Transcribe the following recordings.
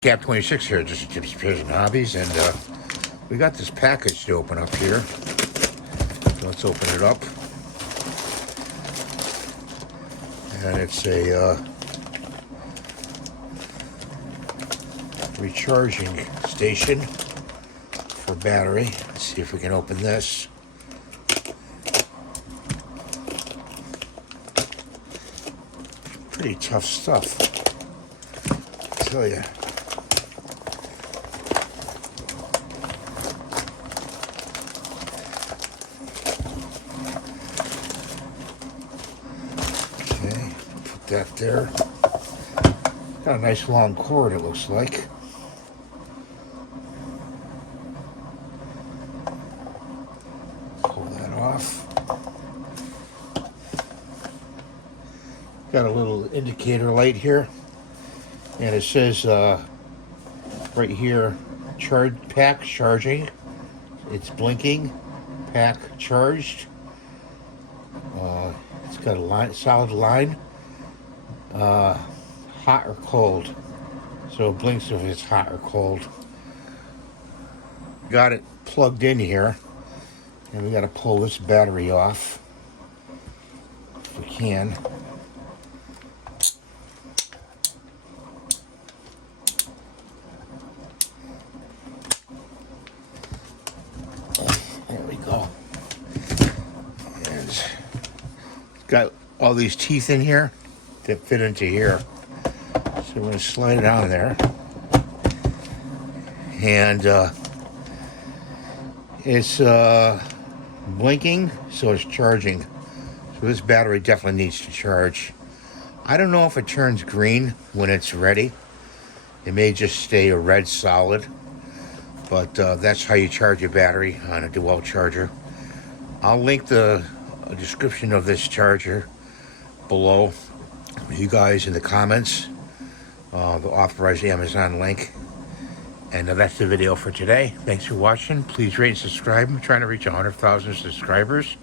Cap 26 here, just Tips, Repairs, and Hobbies, and we got this package to open up here. Let's open it up. And it's a recharging station for battery. Let's see if we can open this. Pretty tough stuff, I tell you. Okay, put that there. Got a nice long cord, it looks like. Pull that off. Got a little indicator light here, and it says right here, pack charging. It's blinking, pack charged. It's got a line, solid line, hot or cold. So it blinks if it's hot or cold. Got it plugged in here, and we got to pull this battery off if we can. There we go. And it's got all these teeth in here that fit into here. So we're going to slide it on there. And it's blinking, so it's charging. So this battery definitely needs to charge. I don't know if it turns green when it's ready. It may just stay a red solid. But that's how you charge a battery on a Dewalt charger. I'll link the description of this charger below you guys in the comments, the authorized Amazon link. And that's the video for today. Thanks for watching. Please rate and subscribe. I'm trying to reach 100,000 subscribers,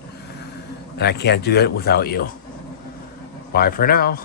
and I can't do it without you. Bye for now.